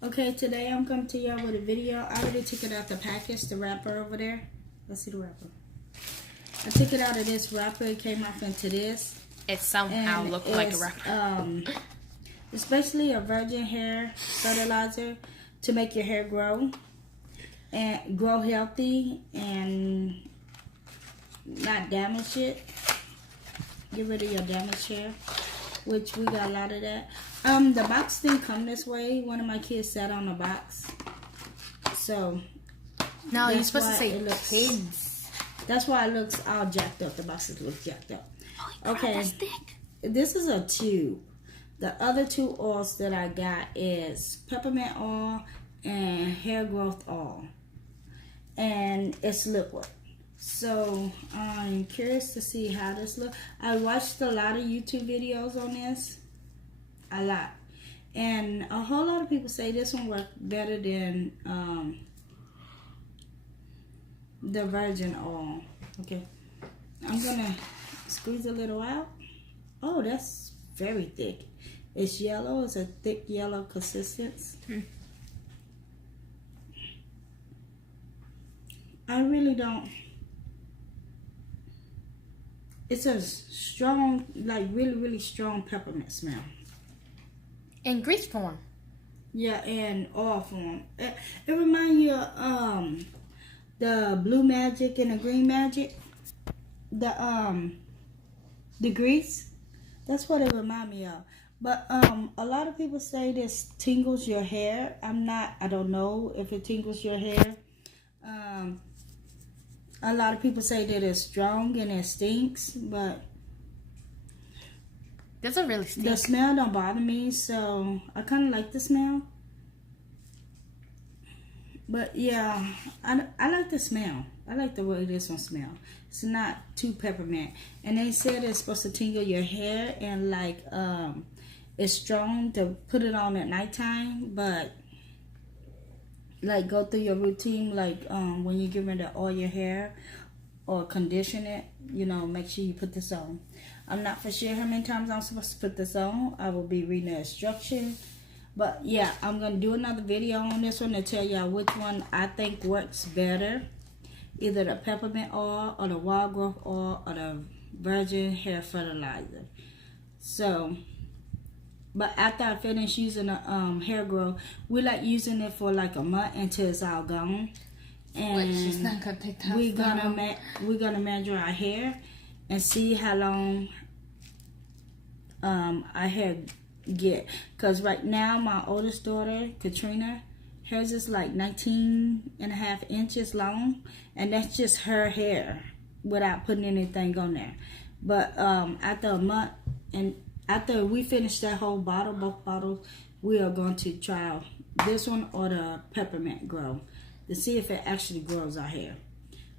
Okay, today I'm coming to y'all with a video. I already took it out the package, the wrapper over there. Let's see the wrapper. I took it out of this wrapper. It came off into this. It somehow looked like a wrapper. It's basically a virgin hair fertilizer to make your hair grow and grow healthy and not damage it. Get rid of your damaged hair, which we got a lot of that. The box didn't come this way. One of my kids sat on the box. So no, you're supposed to say kids. That's why it looks all jacked up. The boxes look jacked up. Holy crap, that's thick. This is a tube. The other two oils that I got is peppermint oil and hair growth oil. And it's liquid. So I'm curious to see how this looks. I watched a lot of YouTube videos on this. A lot. And a whole lot of people say this one worked better than the virgin oil. Okay. I'm going to squeeze a little out. Oh, that's very thick. It's yellow. It's a thick yellow consistency. I really don't. It's a strong, like really strong peppermint smell. In grease form. Yeah, in oil form. It reminds you of the blue magic and the green magic. The grease. That's what it reminds me of. But a lot of people say this tingles your hair. I don't know if it tingles your hair. A lot of people say that it's strong and it stinks, but doesn't really stink. The smell don't bother me, so I kind of like the smell. But yeah, I like the smell. I like the way this one smells. It's not too peppermint. And they said it's supposed to tingle your hair and like it's strong to put it on at nighttime, but like go through your routine, like when you're getting ready to oil your hair or condition it, you know, make sure you put this on. I'm not for sure how many times I'm supposed to put this on. I will be reading the instruction. But yeah, I'm going to do another video on this one to tell y'all which one I think works better. Either the peppermint oil or the wild growth oil or the virgin hair fertilizer. So, but after I finish using the hair growth, we like using it for like a month until it's all gone. And she's not gonna take time. We're gonna measure our hair and see how long our hair get. Cause right now my oldest daughter, Katrina, hers is like 19.5 inches long, and that's just her hair without putting anything on there. But after a month and after we finish that whole bottle, both bottles, we are going to try this one or the peppermint grow to see if it actually grows our hair.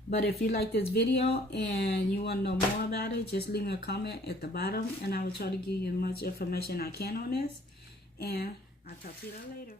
But if you like this video and you want to know more about it, just leave me a comment at the bottom and I will try to give you as much information I can on this. And I'll talk to you later.